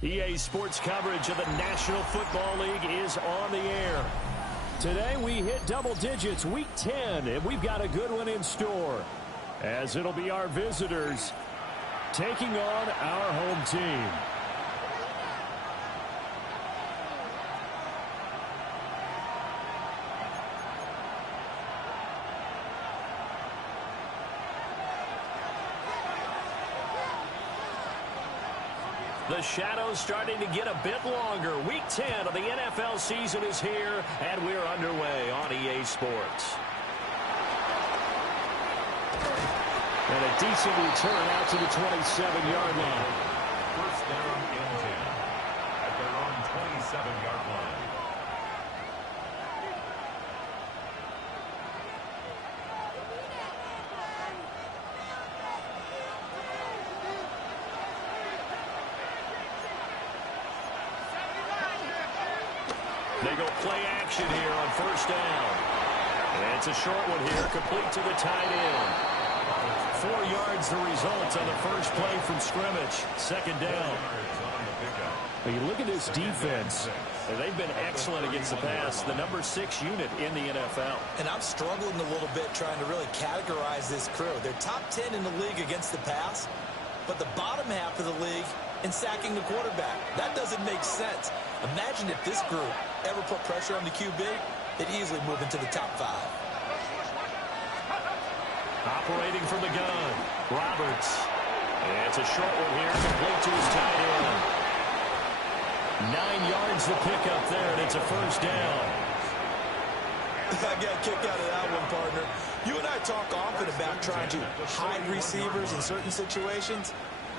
EA Sports coverage of the National Football League is on the air. Today we hit double digits, week 10, and we've got a good one in store, as it'll be our visitors taking on our home team. The shadow's starting to get a bit longer. Week 10 of the NFL season is here, and we're underway on EA Sports. And a decent return out to the 27-yard line. First down and 10 at their own 27-yard line. They go play action here on first down. And it's a short one here, complete to the tight end. 4 yards the result on the first play from scrimmage. Second down. When you look at this defense, they've been excellent against the pass, the number 6 unit in the NFL. And I'm struggling a little bit trying to really categorize this crew. They're top 10 in the league against the pass, but the bottom half of the league in sacking the quarterback. That doesn't make sense. Imagine if this group ever put pressure on the QB, they'd easily move into the top 5. Operating from the gun, Roberts. And it's a short one here, complete to his tight end. 9 yards the pickup there, and it's a first down. I got a kick out of that one, partner. You and I talk often about trying to hide receivers in certain situations,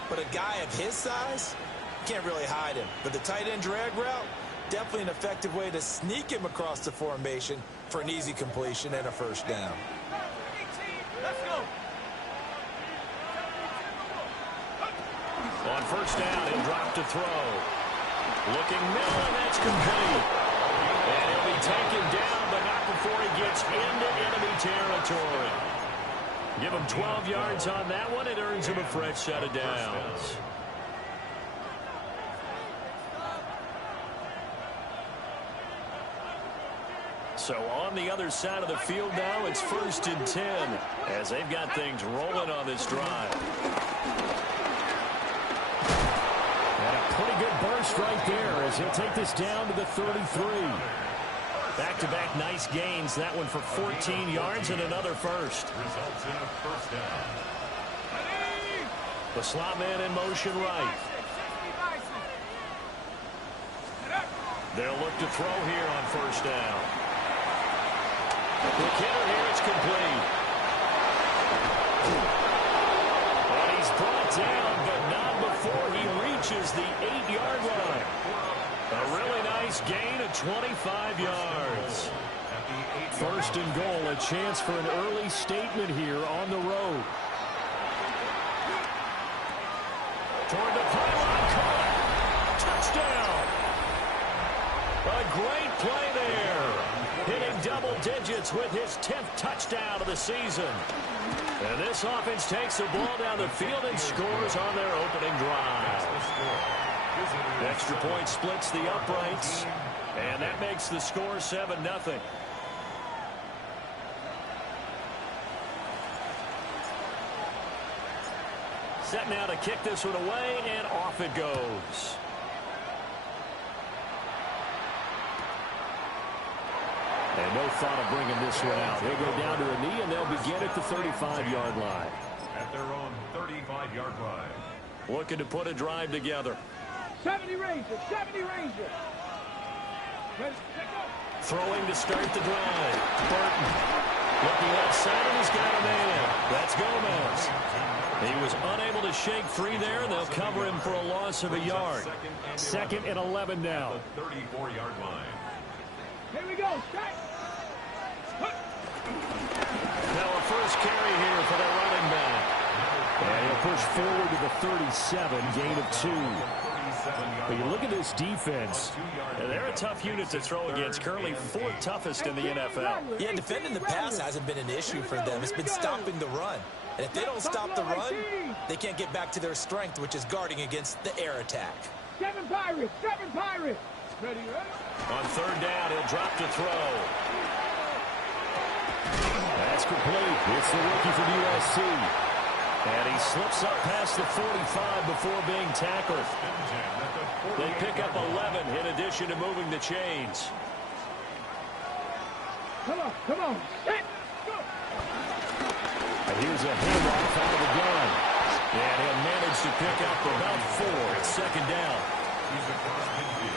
but a guy of his size, can't really hide him. But the tight end drag route, definitely an effective way to sneak him across the formation for an easy completion and a first down. Let's go. On first down, he'll drop to throw. Looking middle, and that's complete. And he'll be taken down, but not before he gets into enemy territory. Give him 12 yards on that one. It earns him a fresh set of downs. So on the other side of the field now, it's 1st and 10 as they've got things rolling on this drive. And a pretty good burst right there as he'll take this down to the 33. Back-to-back nice gains. That one for 14 yards and another first. Results in a first down. The slot man in motion right. They'll look to throw here on first down. Look hitter here, it's complete. And he's brought down, but not before he reaches the 8-yard line. A really nice gain of 25 yards. 1st and goal, a chance for an early statement here on the road. Toward the pylon, caught. Touchdown. A great play there. Hitting double digits with his 10th touchdown of the season. And this offense takes the ball down the field and scores on their opening drive. Extra point splits the uprights, and that makes the score 7-0. Set now to kick this one away, and off it goes. And no thought of bringing this one out. They'll go down to a knee, and they'll begin at the 35-yard line. At their own 35-yard line. Looking to put a drive together. 70 Ranger, 70 Ranger. Throwing to start the drive. Burton looking outside, and he's got a man. That's Gomez. He was unable to shake free there. They'll cover him for a loss of a yard. 2nd and 11 now. The 34-yard line. Here we go. Now a first carry here for the running back. And he'll push forward to the 37, gain of 2. But you look at this defense, they're a tough unit to throw against, currently 4th toughest in the NFL. Yeah, defending the pass hasn't been an issue for them. It's been stopping the run. And if they don't stop the run, they can't get back to their strength, which is guarding against the air attack. Seven Pirates. Seven Pirates. Ready, ready? On third down, he'll drop to throw. That's complete. It's the rookie from USC. And he slips up past the 45 before being tackled. They pick up 11 in addition to moving the chains. Come on, come on. Set, go. And here's a handoff out of the gun. And he'll manage to pick up about 4. It's second down.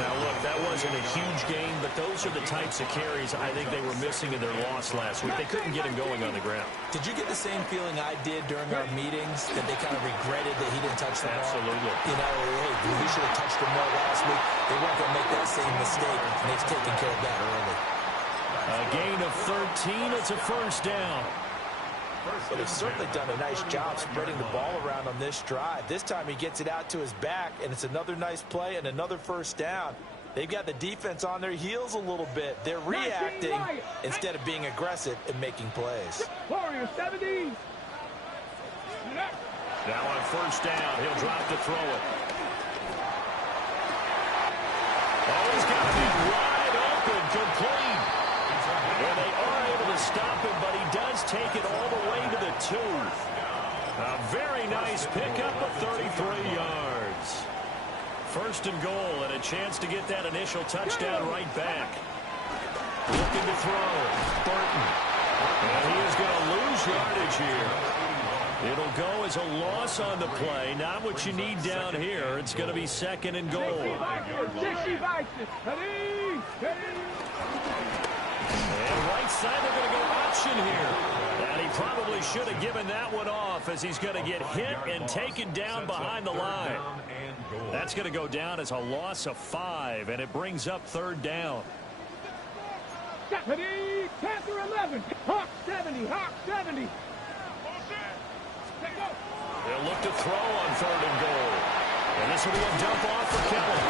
Now, look, that wasn't a huge gain, but those are the types of carries I think they were missing in their loss last week. They couldn't get him going on the ground. Did you get the same feeling I did during our meetings, that they kind of regretted that he didn't touch the ball? Absolutely. You know, hey, he should have touched him more last week. They weren't going to make that same mistake, and they've taken care of that early. A gain of 13. It's a first down. But they've certainly done a nice job spreading the ball around on this drive. This time he gets it out to his back, and it's another nice play and another first down. They've got the defense on their heels a little bit. They're reacting instead of being aggressive and making plays. Warrior 70. Now on first down, he'll drop to throw it. Oh, he's got to be wide open, complete. And they are able to stop him, but he does take it all the way to the 2. A very nice pickup of 33 yards. First and goal, and a chance to get that initial touchdown right back. Looking to throw. Burton. And he is going to lose yardage here. It'll go as a loss on the play. Not what you need down here. It's going to be second and goal. 65. Ready, ready. And right side, they're going to go option here. And he probably should have given that one off, as he's going to get hit and taken down behind the line. That's going to go down as a loss of 5, and it brings up third down. Ready, Panther 11. Hawk 70. Hawk 70. They'll look to throw on third and goal. And this will be a dump off for Kelly.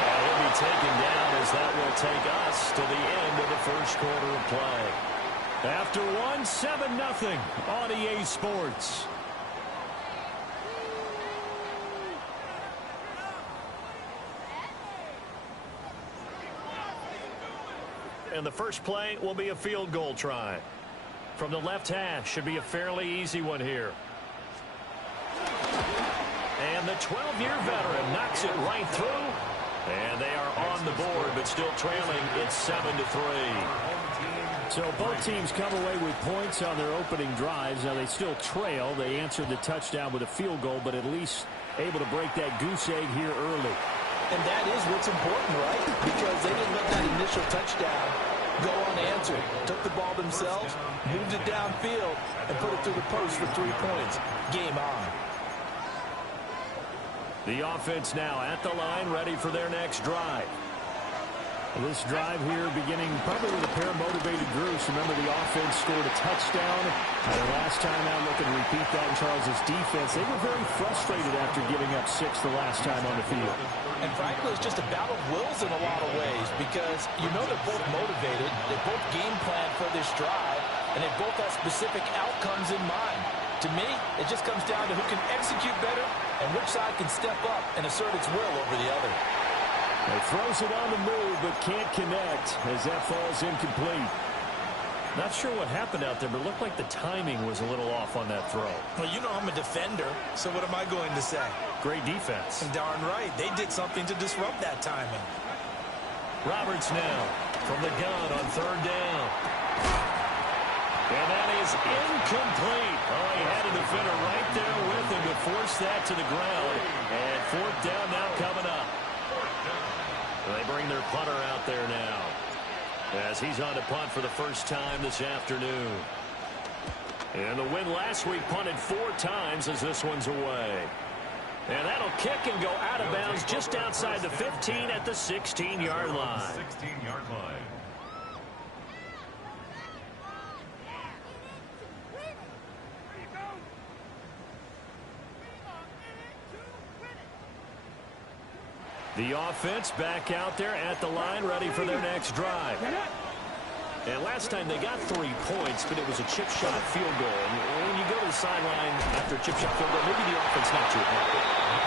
And he'll be taken down, as that will take us to the end of the first quarter of play. After 1, 7-0 on EA Sports. And the first play will be a field goal try. From the left hash, should be a fairly easy one here. And the 12-year veteran knocks it right through. And they are on the board, but still trailing. It's 7-3. So both teams come away with points on their opening drives. Now they still trail. They answered the touchdown with a field goal, but at least able to break that goose egg here early. And that is what's important, right? Because they didn't let that initial touchdown go unanswered. Took the ball themselves, moved it downfield, and put it through the post for 3 points. Game on. The offense now at the line, ready for their next drive. This drive here beginning probably with a pair of motivated groups. Remember, the offense scored a touchdown. And last time out, looking to repeat that in Charles' defense. They were very frustrated after giving up 6 the last time on the field. And frankly, it's just a battle of wills in a lot of ways, because you know they're both motivated. They both game plan for this drive, and they both have specific outcomes in mind. To me, it just comes down to who can execute better and which side can step up and assert its will over the other. He throws it on the move, but can't connect as that falls incomplete. Not sure what happened out there, but it looked like the timing was a little off on that throw. Well, you know I'm a defender, so what am I going to say? Great defense. Darn right. They did something to disrupt that timing. Roberts now from the gun on third down. And that is incomplete. Oh, he had a defender right there with him to force that to the ground. And fourth down now coming up. They bring their punter out there now, as he's on to punt for the first time this afternoon. And the win last week, punted 4 times as this one's away. And that'll kick and go out of bounds just outside the 15 at the 16-yard line. 16-yard line. The offense back out there at the line, ready for their next drive. And last time they got 3 points, but it was a chip shot field goal. And when you go to the sideline after a chip shot field goal, maybe the offense not too happy.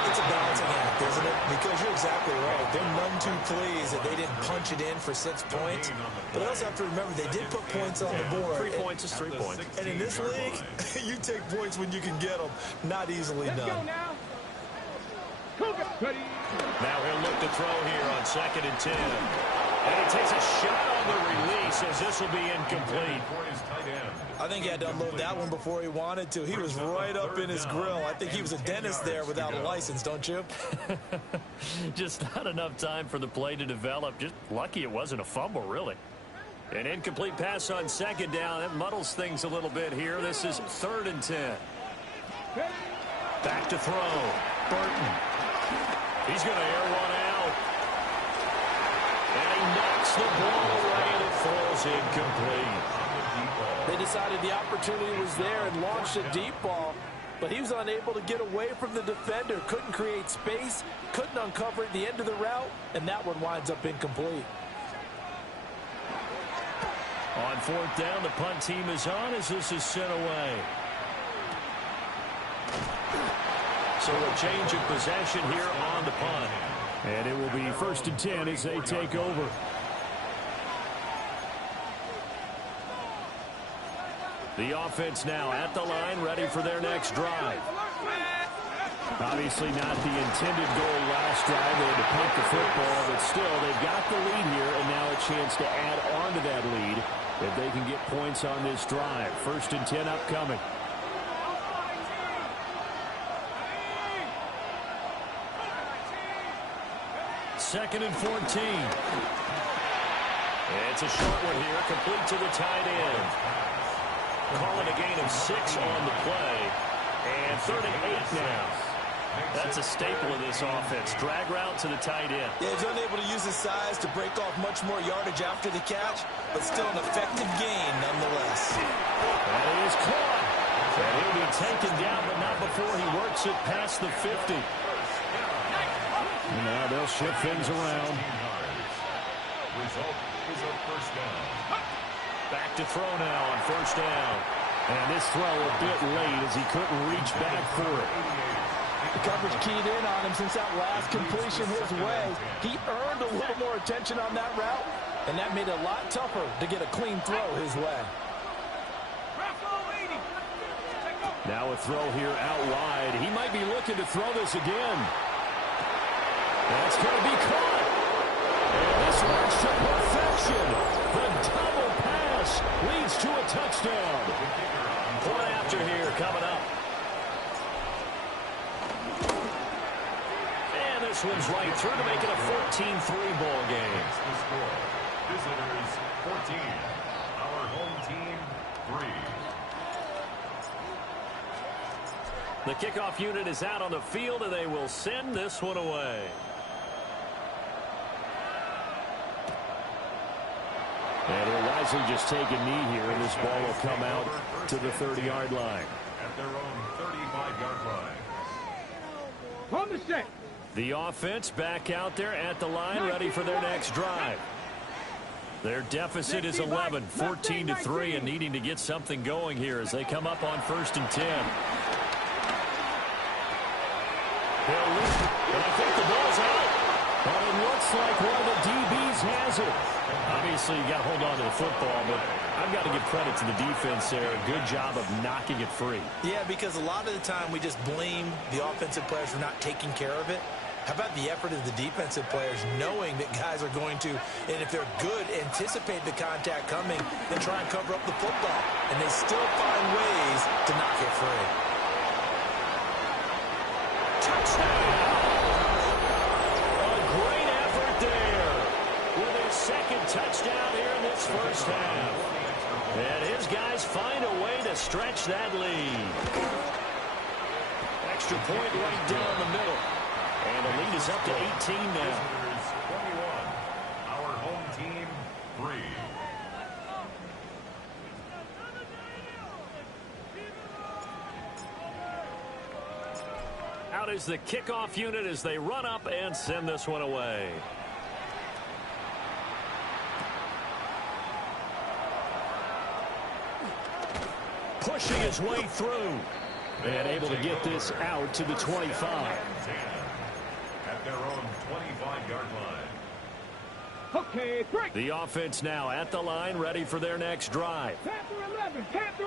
It's a balancing act, isn't it? Because you're exactly right. They're none too pleased that they didn't punch it in for 6 points. But I also have to remember they did put points on the board. 3 points is 3 points. And in this league, you take points when you can get them, not easily Let's go done. now. Cougar. Ready. Now he'll look to throw here on 2nd and 10. And he takes a shot on the release as this will be incomplete. I think he had to unload that one before he wanted to. He was right up in his grill. I think he was a dentist there without a license, don't you? Just not enough time for the play to develop. Just lucky it wasn't a fumble, really. An incomplete pass on 2nd down. That muddles things a little bit here. This is 3rd and 10. Back to throw. Burton. He's going to air one out. And he knocks the ball away and it falls incomplete. They decided the opportunity was there and launched a deep ball, but he was unable to get away from the defender. Couldn't create space, couldn't uncover at the end of the route, and that one winds up incomplete. On 4th down, the punt team is on as this is sent away. So a change of possession here on the punt. And it will be 1st and 10 as they take over. The offense now at the line, ready for their next drive. Obviously not the intended goal last drive. They had to punt the football, but still they've got the lead here, and now a chance to add on to that lead if they can get points on this drive. 1st and 10 upcoming. Second and 14. It's a short one here, complete to the tight end. Calling a gain of 6 on the play. And 3rd and 8 now. That's a staple of this offense. Drag route to the tight end. Yeah, he's unable to use his size to break off much more yardage after the catch, but still an effective gain nonetheless. And he is caught. And he'll be taken down, but not before he works it past the 50. Now they'll shift things around. Result is a 1st down. Back to throw now on 1st down. And this throw a bit late as he couldn't reach back for it. The coverage keyed in on him since that last completion his way. He earned a little more attention on that route, and that made it a lot tougher to get a clean throw his way. Now a throw here out wide. He might be looking to throw this again. That's going to be caught. And this one's to perfection. The double pass leads to a touchdown. Point after here coming up. And this one's right through to make it a 14-3 ball game. The score. Visitors 14. Our home team 3. The kickoff unit is out on the field, and they will send this one away. And he'll wisely just take a knee here, and this ball will come out to the 30-yard line. At their own 35-yard line. On the set. The offense back out there at the line, ready for their next drive. Their deficit is 11, 14-3, and needing to get something going here as they come up on 1st and 10. They'll lead, and I think the ball's out. And it looks like one of the DBs has it. Obviously, you got to hold on to the football, but I've got to give credit to the defense there. A good job of knocking it free. Yeah, because a lot of the time we just blame the offensive players for not taking care of it. How about the effort of the defensive players knowing that guys are going to, and if they're good, anticipate the contact coming and try and cover up the football. And they still find ways to knock it free. Touchdown! A great effort there with his 2nd touchdown here in this 1st half. And his guys find a way to stretch that lead. Extra point right down the middle. And the lead is up to 18 now. 21. Our home team 3. Out is the kickoff unit as they run up and send this one away. pushing his way through. And able to get this out to the 25. At their own 25-yard line. Okay, break. The offense now at the line, ready for their next drive.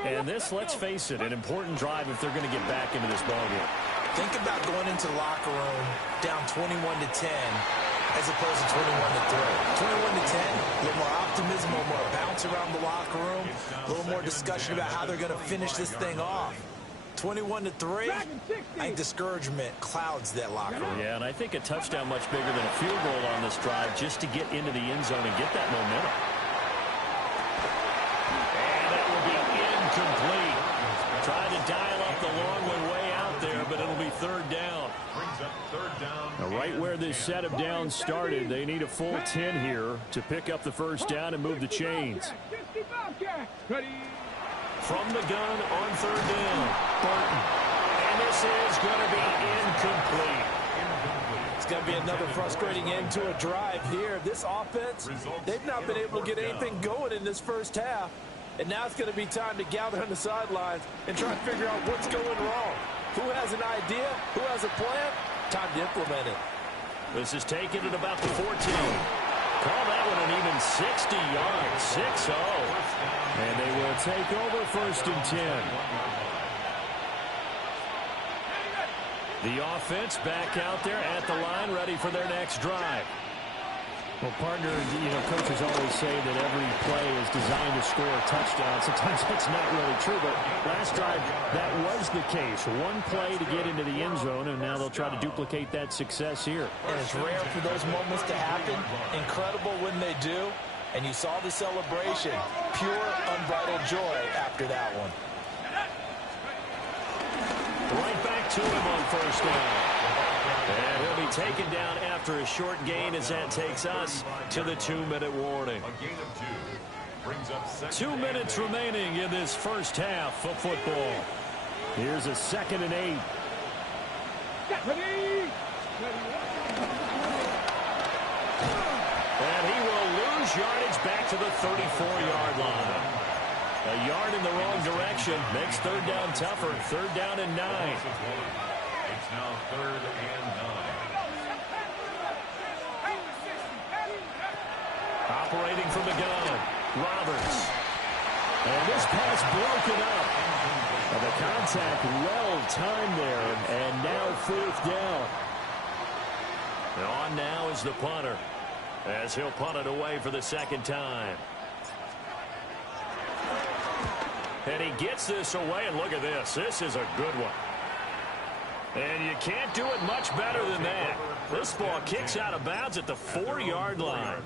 And this, let's face it, an important drive if they're going to get back into this ballgame. Think about going into the locker room down 21-10 as opposed to 21-3. 21-10, a little more optimism, a little more bounce around the locker room, a little more discussion about how they're going to finish this thing off. 21-3, I think discouragement clouds that locker room. Yeah, and I think a touchdown much bigger than a field goal on this drive just to get into the end zone and get that momentum. And that will be incomplete. Trying to dial up the long way out there, but it'll be third down. Now, right where this set of downs started, they need a full 10 here to pick up the first down and move the chains. From the gun on third down, Burton. And this is going to be incomplete. It's going to be another frustrating end to a drive here. This offense, they've not been able to get anything going in this first half. And now it's going to be time to gather on the sidelines and try to figure out what's going wrong. Who has an idea? Who has a plan? Time to implement it. This is taken at about the 14. Call that one an even 60 yards, 6-0. And they will take over first and 10. The offense back out there at the line, ready for their next drive. Well, partner, coaches always say that every play is designed to score a touchdown. Sometimes that's not really true, but last drive, that was the case. One play to get into the end zone, and now they'll try to duplicate that success here. And it's rare for those moments to happen. Incredible when they do. And you saw the celebration. Pure, unbridled joy after that one. Right back to him on first down. And he'll be taken down after a short gain as that takes us to the 2-minute warning. 2 minutes remaining in this first half of football. Here's a 2nd and 8. And he will lose yardage back to the 34-yard line. A yard in the wrong direction makes third down tougher. Third down and 9. It's now 3rd and 9. Operating from the gun, Roberts. And this pass broken up. And the contact well timed there. And now 4th down. And on now is the punter, as he'll punt it away for the 2nd time. And he gets this away, and look at this. This is a good one. And you can't do it much better than that. This ball kicks out of bounds at the 4-yard line.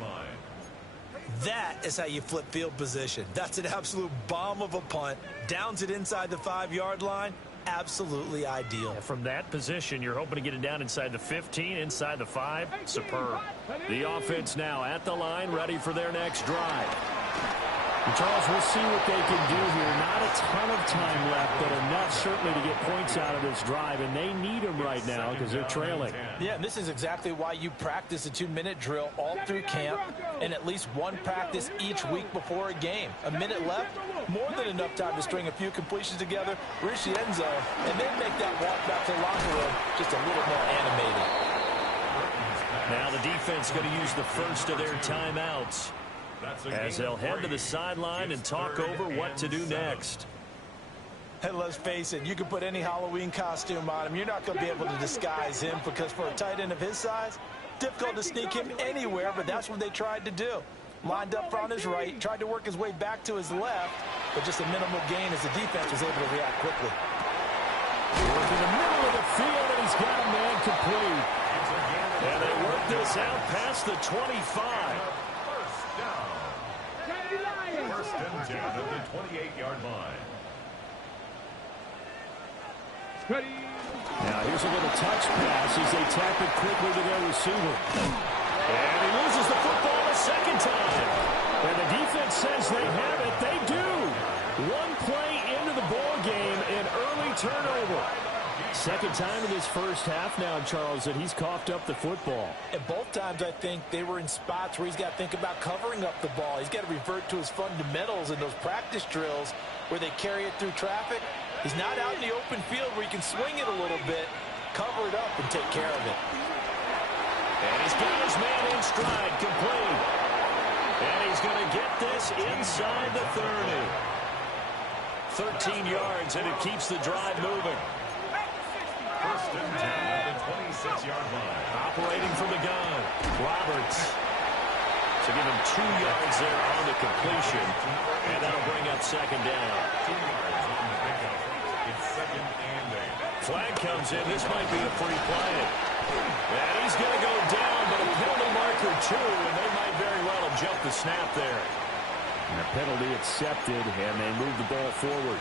That is how you flip field position. That's an absolute bomb of a punt. Downs it inside the 5-yard line. Absolutely ideal. From that position, you're hoping to get it down inside the 15, inside the 5. Superb. The offense now at the line, ready for their next drive. And Charles, we'll see what they can do here. Not a ton of time left, but enough certainly to get points out of this drive, and they need them right now because they're trailing. Yeah, and this is exactly why you practice a 2-minute drill all through camp and at least one practice each week before a game. A minute left, more than enough time to string a few completions together, reach the end zone, and then make that walk back to the locker room just a little more animated. Now the defense going to use the first of their timeouts, as they'll head to the sideline and talk over what to do next. And let's face it, you can put any Halloween costume on him. You're not going to be able to disguise him because for a tight end of his size, difficult to sneak him anywhere, but that's what they tried to do. Lined up on his right, tried to work his way back to his left, but just a minimal gain as the defense was able to react quickly. Work in the middle of the field, and he's got a man complete. And they work this out past the 25. First and 10 at the 28-yard line. Now here's a little touch pass as they tap it quickly to their receiver. And he loses the football a 2nd time. And the defense says they have it. They do. One play into the ball game, an early turnover. Second time in this first half now, Charles, that he's coughed up the football. And both times, I think, they were in spots where he's got to think about covering up the ball. He's got to revert to his fundamentals in those practice drills where they carry it through traffic. He's not out in the open field where he can swing it a little bit, cover it up, and take care of it. And he's got his man in stride, complete. And he's going to get this inside the 30. 13 yards, and it keeps the drive moving. First and 10 at the 26-yard line. Operating from the gun, Roberts. So give him 2 yards there on the completion, and that'll bring up second down. 2 yards on the pickup. It's second and 8. Flag comes in. This might be a free play. And he's going to go down, but a penalty marker too, and they might very well have jumped the snap there. And a penalty accepted, and they move the ball forward.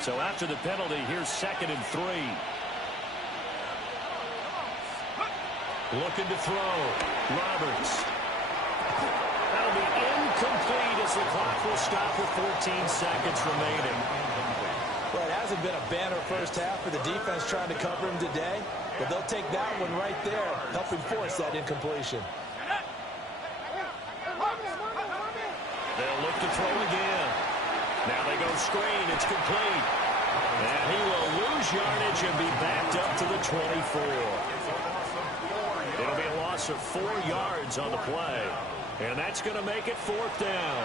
So after the penalty, here's second and 3. Looking to throw. Roberts. That'll be incomplete as the clock will stop with 14 seconds remaining. Well, it hasn't been a banner first half for the defense trying to cover him today, but they'll take that one right there, helping force that incompletion. They'll look to throw again. Now they go screen. It's complete. And he will lose yardage and be backed up to the 24. It'll be a loss of 4 yards on the play. And that's going to make it 4th down.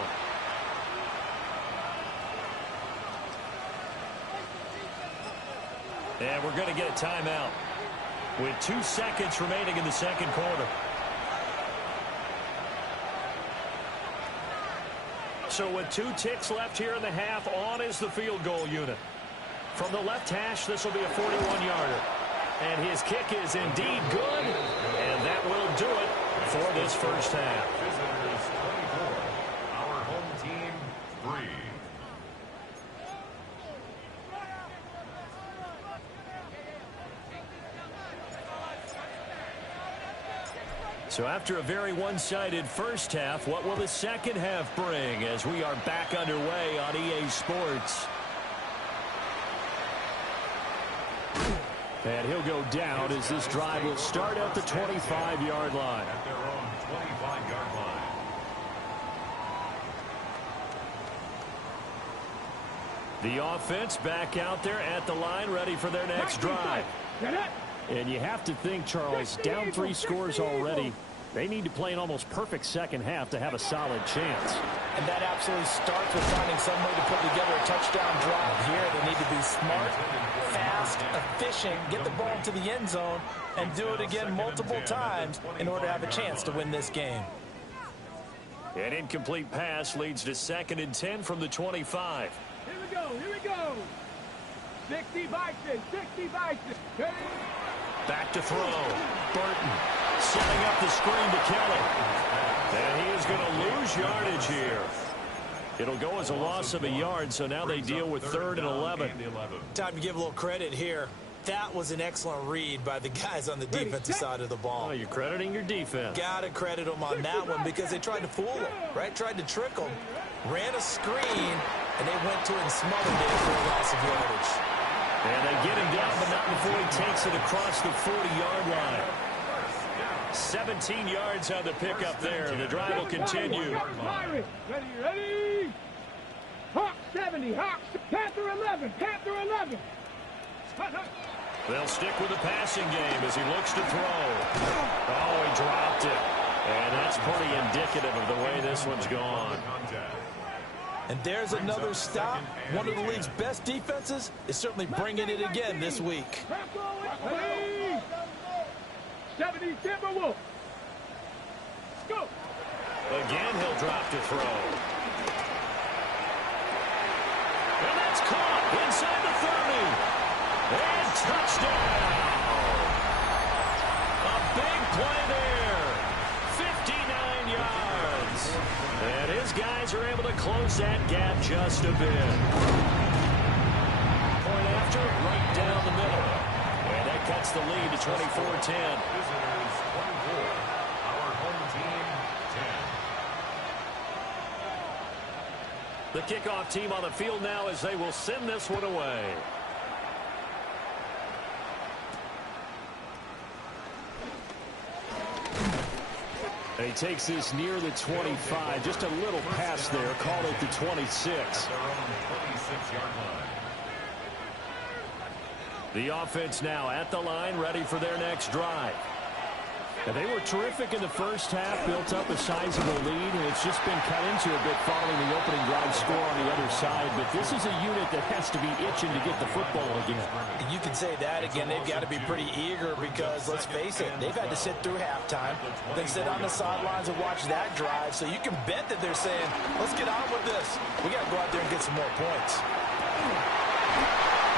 And we're going to get a timeout with 2 seconds remaining in the second quarter. So with 2 ticks left here in the half, on is the field goal unit. From the left hash, this will be a 41-yarder. And his kick is indeed good, and that will do it for this first half. Visitors 24, our home team 3. So after a very one-sided first half, what will the second half bring as we are back underway on EA Sports? And he'll go down as this drive will start at the 25-yard line. At their own 25-yard line. The offense back out there at the line, ready for their next drive. And you have to think, Charles, down 3 scores already. They need to play an almost perfect second half to have a solid chance. And that absolutely starts with finding some way to put together a touchdown drive. Here they need to be smart, fast, efficient, get the ball to the end zone, and do it again multiple times in order to have a chance to win this game. An incomplete pass leads to 2nd and 10 from the 25. Here we go, here we go. 60 Vikings, 60 Vikings. Back to throw. Burton setting up the screen to Kelly. And he is going to lose yardage here. It'll go as a loss of a yard, so now they deal with 3rd and 11. Time to give a little credit here. That was an excellent read by the guys on the defensive side of the ball. Oh, you're crediting your defense. Got to credit them on that one because they tried to fool him, right? Tried to trick him. Ran a screen, and they went to it and smothered it for a loss of yardage. And they get him down, but not before he takes it across the 40-yard line. 17 yards on the pickup there. The drive will continue. Ready, ready. Hawk 70, Hawk, Panther 11, Panther 11. They'll stick with the passing game as he looks to throw. Oh, he dropped it. And that's pretty indicative of the way this one's gone. And there's another stop. One of the league's best defenses is certainly bringing it again this week. 70 Timberwolves. Go. Again, he'll drop to throw. And that's caught inside the 30. And touchdown. A big play there. 59 yards. And his guys are able to close that gap just a bit. Point after, right down the middle. And that cuts the lead to 24-10. Visitors 24, our home team 10. The kickoff team on the field now as they will send this one away. And he takes this near the 25. Just a little pass there. Called it the 26. The offense now at the line, ready for their next drive. And they were terrific in the first half, built up a sizable lead, and it's just been cut into a bit following the opening drive score on the other side. But this is a unit that has to be itching to get the football again. You can say that again. They've got to be pretty eager because, let's face it, they've had to sit through halftime, then sit on the sidelines and watch that drive. So you can bet that they're saying, let's get on with this. We got to go out there and get some more points.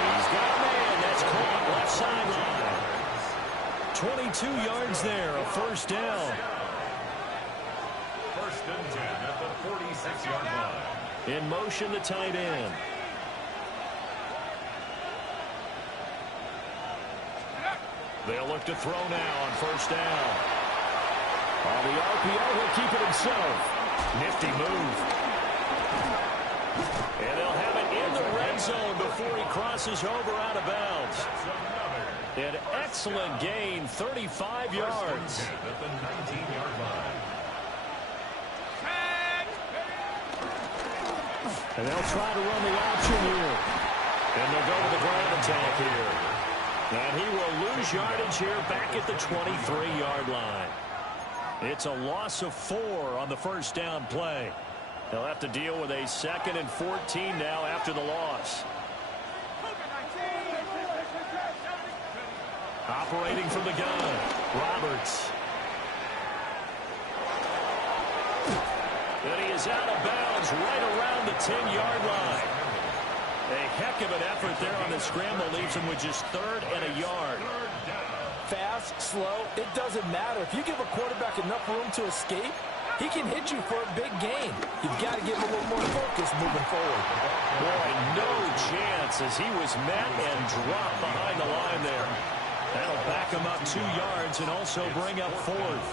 He's got a man. That's caught left sideline. 22 yards there, a first down. First and 10 at the 46-yard line. In motion, the tight end. They'll look to throw now on first down. On the RPO, he'll keep it himself. Nifty move. And they'll have it in the red zone before he crosses over out of bounds. An excellent gain, 35 yards. At the 19-yard line. And they'll try to run the option here. And they'll go to the ground attack here. And he will lose yardage here back at the 23-yard line. It's a loss of 4 on the first down play. They'll have to deal with a 2nd and 14 now after the loss. Operating from the gun, Roberts. And he is out of bounds right around the 10-yard line. A heck of an effort there on the scramble leaves him with just 3rd and a yard. Fast, slow, it doesn't matter. If you give a quarterback enough room to escape, he can hit you for a big gain. You've got to give him a little more focus moving forward. Boy, no chance as he was met and dropped behind the line there. That'll back him up 2 yards and also bring up 4th.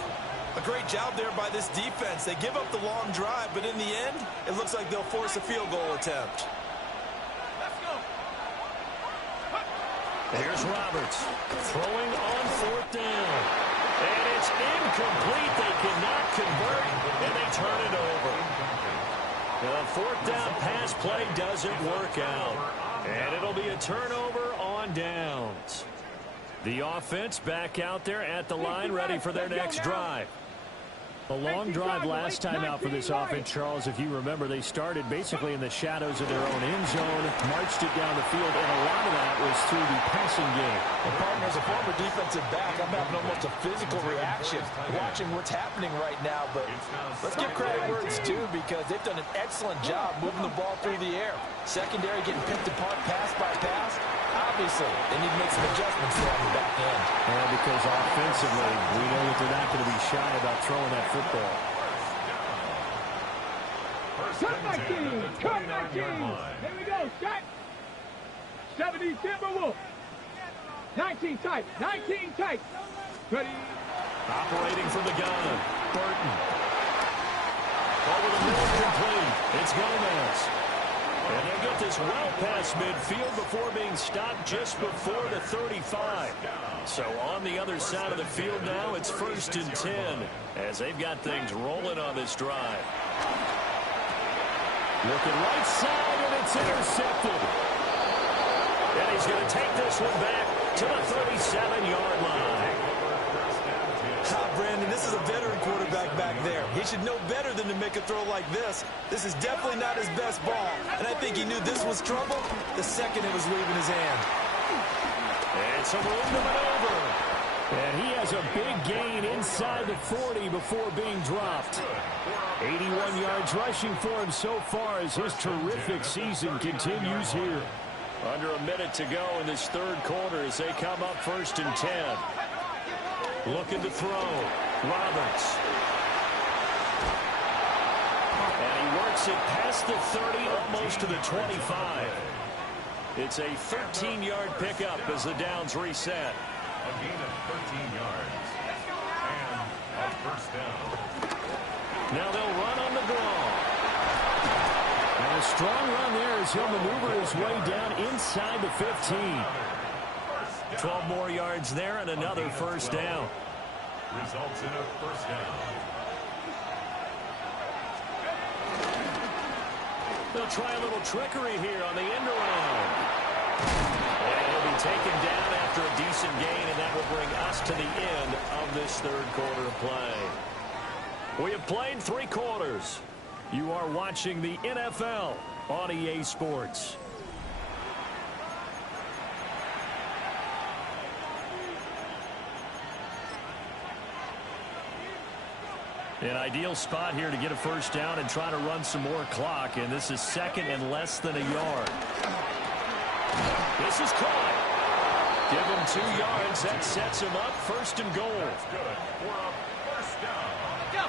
A great job there by this defense. They give up the long drive, but in the end, it looks like they'll force a field goal attempt. Here's Roberts throwing on 4th down. And it's incomplete. They cannot convert, and they turn it over. The 4th down pass play doesn't work out. And it'll be a turnover on downs. The offense back out there at the line, ready for their next drive. A long drive last time out for this offense, Charles. If you remember, they started basically in the shadows of their own end zone, marched it down the field, and a lot of that was through the passing game. Well, partner, as a former defensive back, I'm having almost a physical reaction watching what's happening right now. But let's give credit where it's due because they've done an excellent job moving the ball through the air. Secondary getting picked apart pass by pass. Obviously, they need to make some adjustments there on the back end. And because offensively, we know that they're not going to be shy about throwing that football. Cut my team! Cut my team! Here we go, Scott! 70 Timberwolf! 19 tight! 19 tight! Ready? Operating from the gun, Burton. Over the middle, complete. It's Gomez. And they get this well past midfield before being stopped just before the 35. So on the other side of the field now, it's 1st and 10 as they've got things rolling on this drive. Looking right side, and it's intercepted. And he's going to take this one back to the 37-yard line. Brandon, this is a veteran quarterback back there. He should know better than to make a throw like this. This is definitely not his best ball, and I think he knew this was trouble the second it was leaving his hand. And some room to maneuver. And he has a big gain inside the 40 before being dropped. 81 yards rushing for him so far as his terrific season continues here. Under a minute to go in this 3rd quarter as they come up 1st and 10. Looking to throw. Roberts. And he works it past the 30, almost to the 25. It's a 13-yard pickup as the downs reset. A gain of 13 yards. And a first down. Now they'll run on the draw. And And a strong run there as he'll maneuver his way down inside the 15. 12 more yards there and another first down. Results in a first down. They'll try a little trickery here on the end around. And he'll be taken down after a decent gain, and that will bring us to the end of this third quarter of play. We have played 3 quarters. You are watching the NFL on EA Sports. An ideal spot here to get a first down and try to run some more clock, and this is second and less than a yard. This is caught. Give him 2 yards. That sets him up first and goal.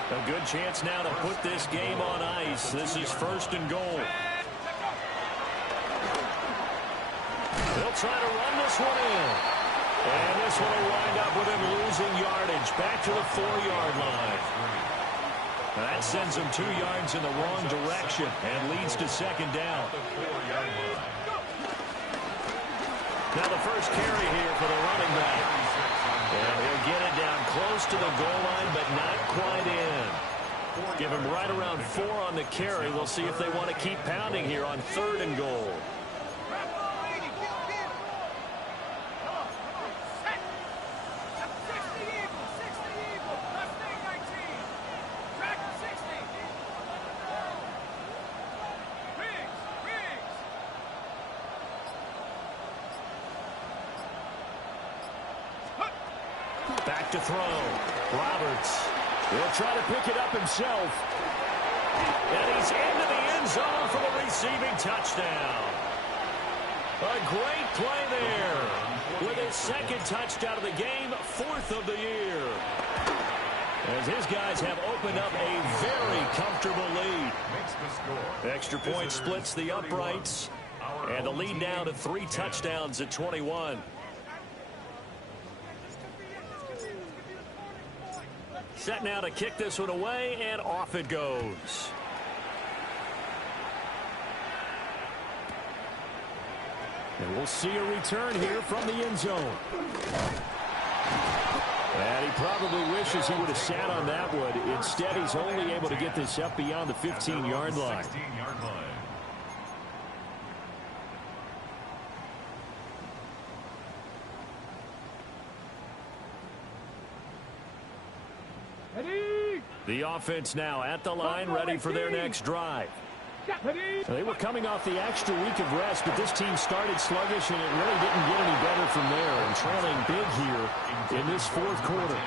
A good chance now to put this game on ice. This is first and goal. They'll try to run this one in. And this one will wind up with him losing yardage. Back to the 4-yard line. That sends him 2 yards in the wrong direction and leads to second down. Now the first carry here for the running back. And he'll get it down close to the goal line, but not quite in. Give him right around 4 on the carry. We'll see if they want to keep pounding here on 3rd and goal. Back to throw. Roberts will try to pick it up himself. And he's into the end zone for the receiving touchdown. A great play there. With his 2nd touchdown of the game, 4th of the year. As his guys have opened up a very comfortable lead. Extra point splits the uprights. And the lead now to 3 touchdowns at 21. Set now to kick this one away, and off it goes. And we'll see a return here from the end zone. And he probably wishes he would have sat on that one. Instead, he's only able to get this up beyond the 15-yard line. The offense now at the line, ready for their next drive. They were coming off the extra week of rest, but this team started sluggish, and it really didn't get any better from there. And trailing big here in this 4th quarter.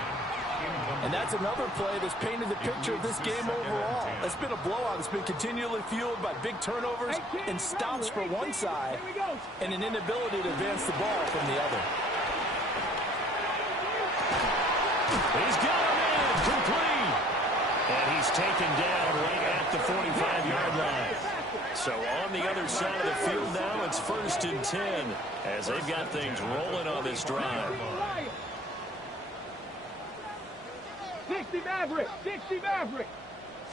And that's another play that's painted the picture of this game overall. It's been a blowout. It's been continually fueled by big turnovers and stops for one side and an inability to advance the ball from the other. He's got him in, complete. And he's taken down right at the 45-yard line. So on the other side of the field now, it's 1st and 10 as they've got things rolling on this drive. 60 Maverick, 60 Maverick.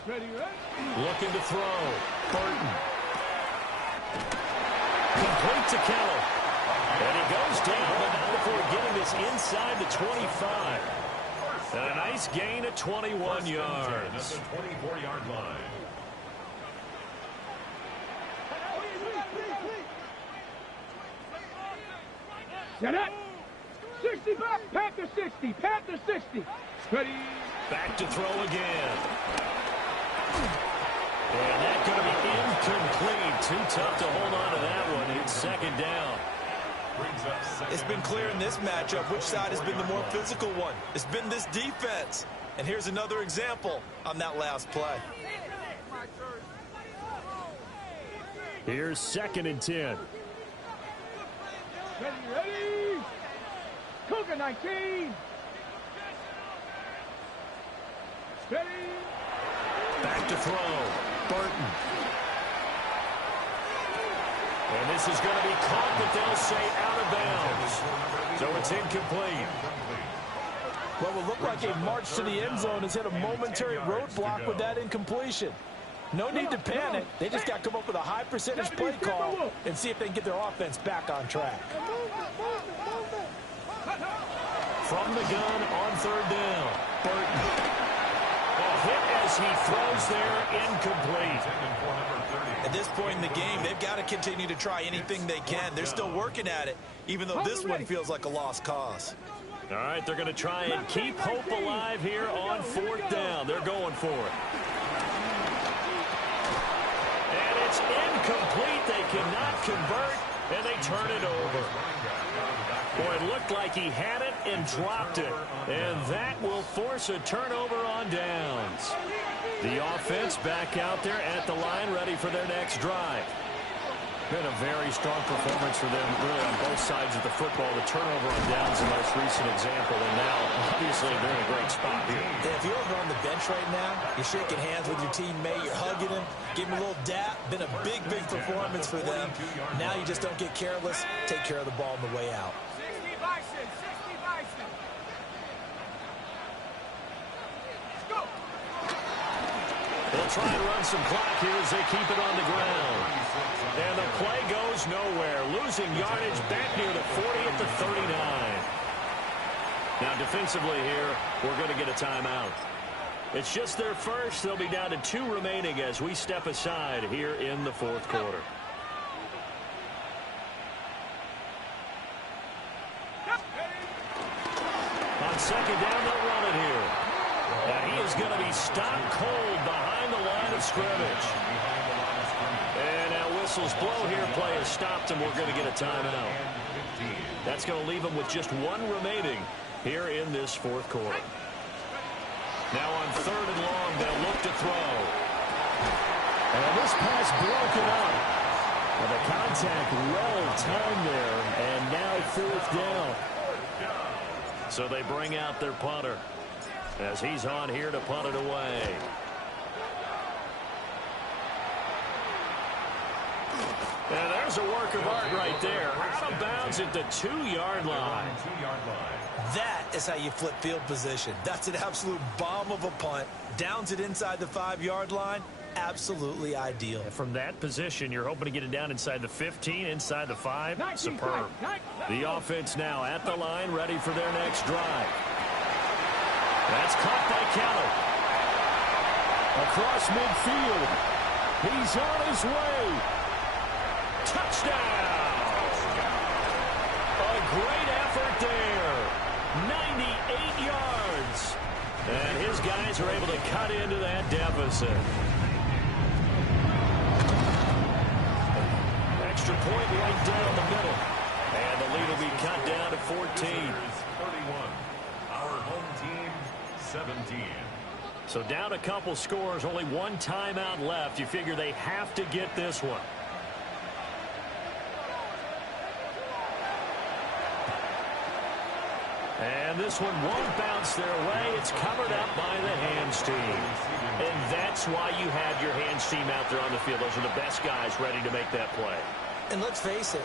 Ready, ready? Looking to throw. Burton. Complete to Keller. And he goes down, but not before getting this inside the 25. And a nice gain at 21 yards. At the 24-yard line. Set up. 65. Panther 60. Panther 60. Ready. Back to throw again. And that's going to be incomplete. Too tough to hold on to that one. It's 2nd down. It's been clear in this matchup which side has been the more physical one. It's been this defense. And here's another example on that last play. Here's 2nd and 10. Ready, ready. Cougar 19. Ready. Back to throw. Burton. And this is going to be caught, but they'll say out of bounds. So it's incomplete. What will look like a march to the end zone has hit a momentary roadblock with that incompletion. No need to panic. They just got to come up with a high percentage play call and see if they can get their offense back on track. From the gun on third down. Burton. A hit as he throws there, incomplete. At this point in the game, they've got to continue to try anything they can. They're still working at it, even though this one feels like a lost cause. All right, they're going to try and keep hope alive here on fourth down. They're going for it. And it's incomplete. They cannot convert, and they turn it over. Boy, it looked like he had it and dropped it. And that will force a turnover on downs. The offense back out there at the line, ready for their next drive. Been a very strong performance for them, really, on both sides of the football. The turnover on downs, the most recent example, and now, obviously, they're in a great spot here. Yeah, if you're over on the bench right now, you're shaking hands with your teammate, you're hugging him, give him a little dap. Been a big, big performance for them. Now you just don't get careless. Take care of the ball on the way out. 60 Bison, 60 Bison. Let's go. They'll try and run some clock here as they keep it on the ground. And the play goes nowhere. Losing yardage back near the 40 at the 39. Now defensively here, we're going to get a timeout. It's just their first. They'll be down to 2 remaining as we step aside here in the fourth quarter. On second down, they'll run it here. And he is going to be stopped cold behind the line of scrimmage. And now whistles blow here. Play has stopped, and we're going to get a timeout. That's going to leave them with just 1 remaining here in this fourth quarter. Now on third and long, they'll look to throw. And this pass broken up. Well, the contact well timed there, and now fourth down. So they bring out their punter as he's on here to punt it away. And there's a work of art right there. Out of bounds at the 2-yard line. That is how you flip field position. That's an absolute bomb of a punt. Downs it inside the 5-yard line. Absolutely ideal. From that position, you're hoping to get it down inside the 15, inside the 5. Superb. The offense now at the line, ready for their next drive. That's caught by Keller. Across midfield. He's on his way. Touchdown! A great effort there. 98 yards. And his guys are able to cut into that deficit. Extra point right down the middle. And the lead will be cut down to 14. 31. Our home team, 17. So down a couple scores, only 1 timeout left. You figure they have to get this one. And this one won't bounce their way. It's covered up by the hands team. And that's why you have your hands team out there on the field. Those are the best guys ready to make that play. And let's face it,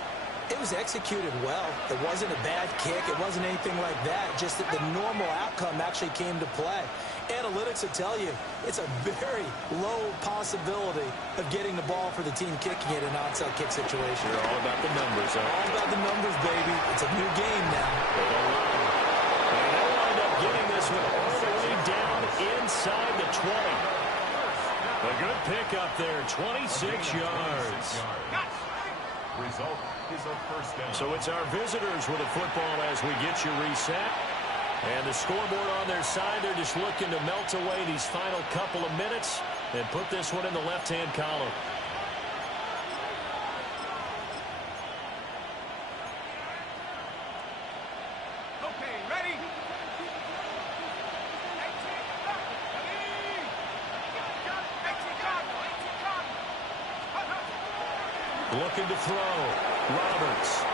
it was executed well. It wasn't a bad kick. It wasn't anything like that. Just that the normal outcome actually came to play. Analytics will tell you it's a very low possibility of getting the ball for the team kicking it in an onside kick situation. You're all about the numbers, huh? All about the numbers, baby. It's a new game now. And they'll wind up getting this one all the way down inside the 20. A good pickup there, 26 yards. Result is a first down. So it's our visitors with the football as we get you reset. And the scoreboard on their side, they're just looking to melt away these final couple of minutes and put this one in the left-hand column. Okay, ready? Looking to throw. Roberts.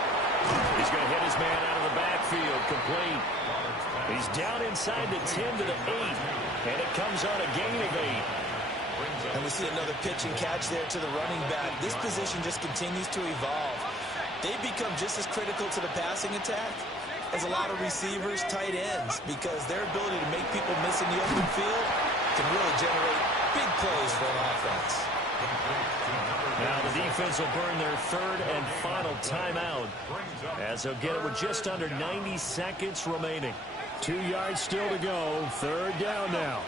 He's going to hit his man out of the backfield. Complete. He's down inside the 10 to the 8. And it comes on a gain of 8. And we see another pitch and catch there to the running back. This position just continues to evolve. They've become just as critical to the passing attack as a lot of receivers, tight ends, because their ability to make people miss in the open field can really generate Big plays for an offense. Now the defense will burn their third and final timeout as they'll get it with just under 90 seconds remaining. 2 yards still to go. Third down now.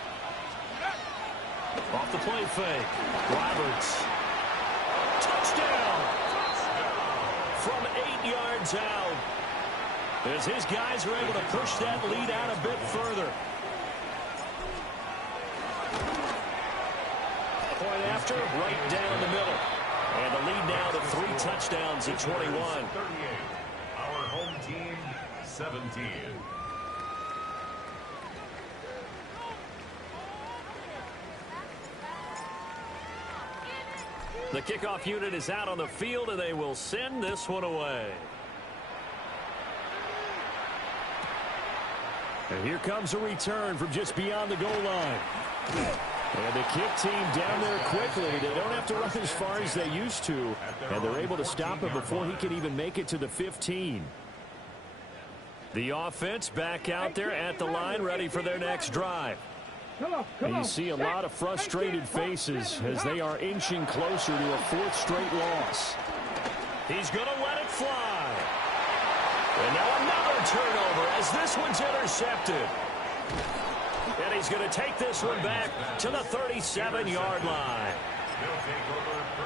Off the play fake. Roberts. Touchdown. From 8 yards out. As his guys are able to push that lead out a bit further. Point after, right down the middle. And the lead now to 3 touchdowns at 21. 38. Our home team, 17. The kickoff unit is out on the field, and they will send this one away. And here comes a return from just beyond the goal line. And the kick team down there quickly. They don't have to run as far as they used to. And they're able to stop him before he can even make it to the 15. The offense back out there at the line, ready for their next drive. And you see a lot of frustrated faces as they are inching closer to a 4th straight loss. He's going to let it fly. And now another turnover as this one's intercepted. And he's going to take this one back to the 37-yard line.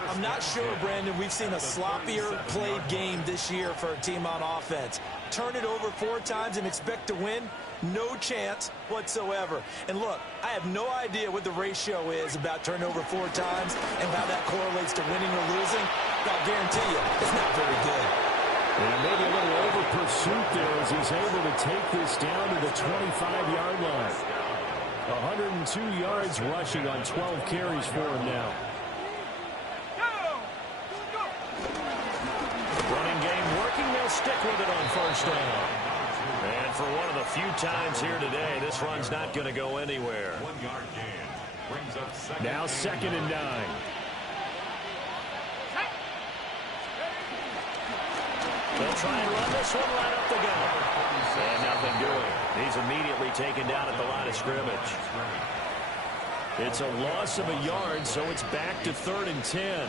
I'm not sure, Brandon, we've seen a sloppier played game this year for a team on offense. Turn it over 4 times and expect to win? No chance whatsoever. And look, I have no idea what the ratio is about turnover 4 times and how that correlates to winning or losing. But I'll guarantee you, it's not very good. And maybe a little over pursuit there as he's able to take this down to the 25-yard line. 102 yards rushing on 12 carries for him now. Running game working. They'll stick with it on first down. And for one of the few times here today, this run's not going to go anywhere. 1 yard gain. Brings up second. Now 2nd and 9. They'll try and run this one right up the gut. And nothing doing. He's immediately taken down at the line of scrimmage. It's a loss of a yard, so it's back to 3rd and 10.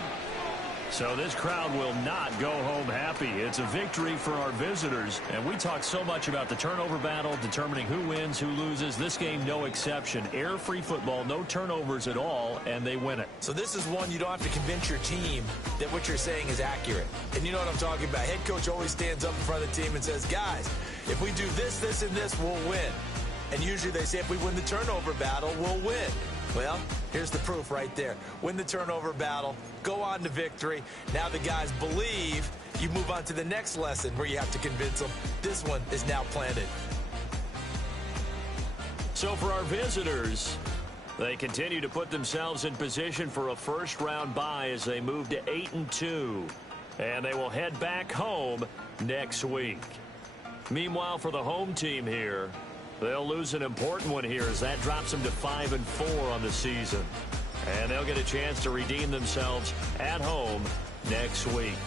So this crowd will not go home happy. It's a victory for our visitors. And we talk so much about the turnover battle, determining who wins, who loses. This game, no exception. Air-free football, no turnovers at all, and they win it. So this is one you don't have to convince your team that what you're saying is accurate. And you know what I'm talking about. Head coach always stands up in front of the team and says, guys, if we do this, this, and this, we'll win. And usually they say if we win the turnover battle, we'll win. Well, here's the proof right there. Win the turnover battle, go on to victory. Now the guys believe. You move on to the next lesson where you have to convince them. This one is now planted. So for our visitors, they continue to put themselves in position for a first-round bye as they move to 8-2. And they will head back home next week. Meanwhile, for the home team here, they'll lose an important one here as that drops them to 5-4 on the season. And they'll get a chance to redeem themselves at home next week.